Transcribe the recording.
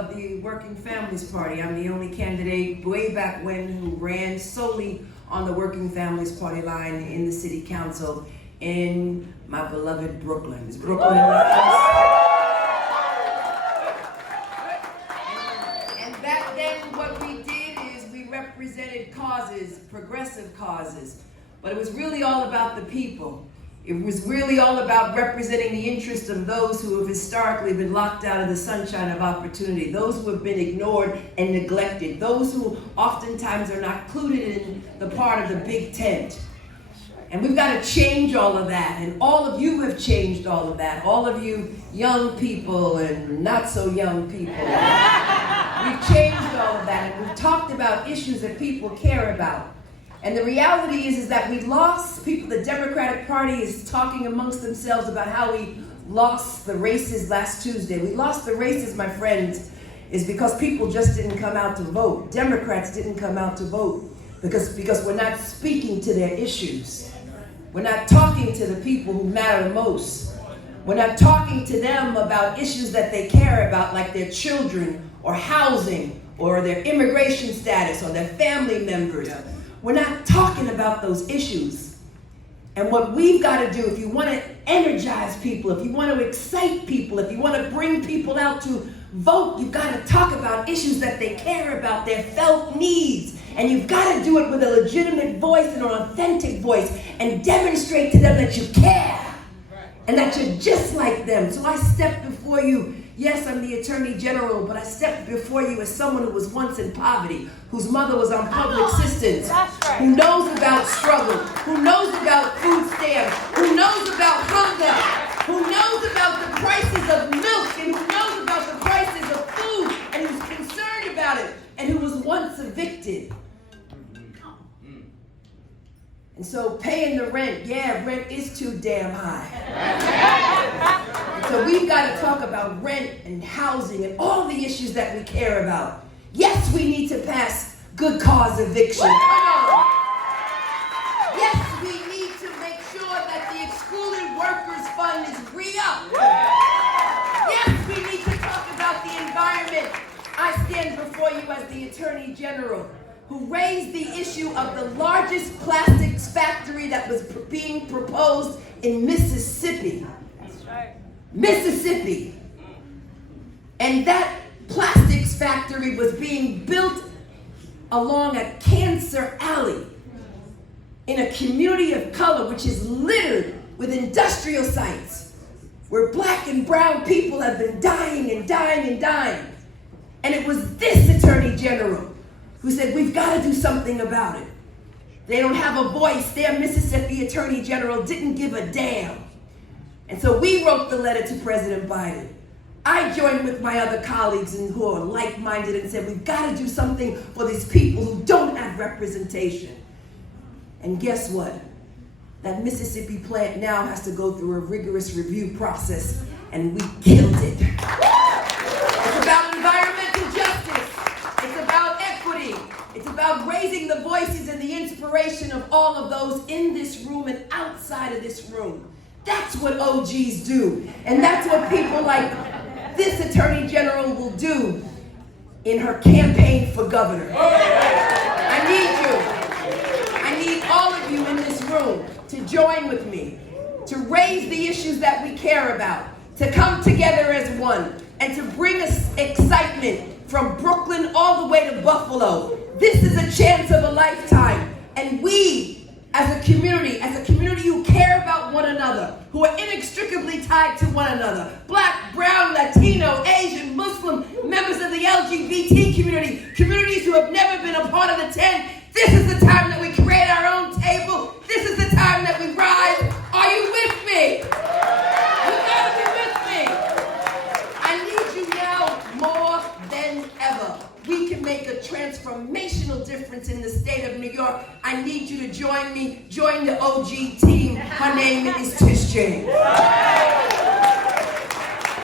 of the Working Families Party. I'm the only candidate way back when who ran solely on the Working Families Party line in the city council in my beloved Brooklyn. Is Brooklyn And back then what we did is we represented causes, progressive causes, but it was really all about the people. It was really all about representing the interests of those who have historically been locked out of the sunshine of opportunity, those who have been ignored and neglected, those who oftentimes are not included in the part of the big tent. And we've got to change all of that, and all of you have changed all of that, all of you young people and not so young people. We've changed all of that, and we've talked about issues that people care about. And the reality is that we lost people. The Democratic Party is talking amongst themselves about how we lost the races last Tuesday. We lost the races, my friends, is because people just didn't come out to vote. Democrats didn't come out to vote because we're not speaking to their issues. We're not talking to the people who matter most. We're not talking to them about issues that they care about, like their children or housing or their immigration status or their family members. We're not talking about those issues. And what we've got to do, if you want to energize people, if you want to excite people, if you want to bring people out to vote, you've got to talk about issues that they care about, their felt needs. And you've got to do it with a legitimate voice and an authentic voice and demonstrate to them that you care and that you're just like them. So I step before you. Yes, I'm the Attorney General, but I stepped before you as someone who was once in poverty, whose mother was on public assistance, who knows about struggle, who knows about food stamps, who knows about hunger, who knows about the prices of milk, and who knows about the prices of food, and who's concerned about it, and who was once evicted. And so paying the rent, rent is too damn high. So we've got to talk about rent and housing and all the issues that we care about. Yes, we need to pass good cause eviction. Come on. Yes, we need to make sure that the excluded workers fund is re-upped. Yes, we need to talk about the environment. I stand before you as the Attorney General, who raised the issue of the largest plastics factory that was being proposed in Mississippi. That's right. Mississippi. And that plastics factory was being built along a cancer alley in a community of color which is littered with industrial sites where black and brown people have been dying and dying and dying. And it was this Attorney General who said, we've got to do something about it. They don't have a voice. Their Mississippi Attorney General didn't give a damn. And so we wrote the letter to President Biden. I joined with my other colleagues who are like-minded and said, we've got to do something for these people who don't have representation. And guess what? That Mississippi plant now has to go through a rigorous review process, and we killed it. It's about environmental justice. It's about equity. It's about raising the voices and the inspiration of all of those in this room and outside of this room. That's what OGs do. And that's what people like this Attorney General will do in her campaign for governor. I need you. I need all of you in this room to join with me, to raise the issues that we care about, to come together as one, and to bring us excitement from Brooklyn all the way to Buffalo. This is a chance of a lifetime. And we, as a community who care about one another, who are inextricably tied to one another, black, brown, Latino, Asian, Muslim, members of the LGBT community, communities who have never been a part of the tent, this is the time that we create our own table. This is the time that we rise. Are you with me? You gotta be with me. I need you now more than ever. We can make a transformational difference in the state of New York. I need you to join me. Join the OG team. Her name is Tish James.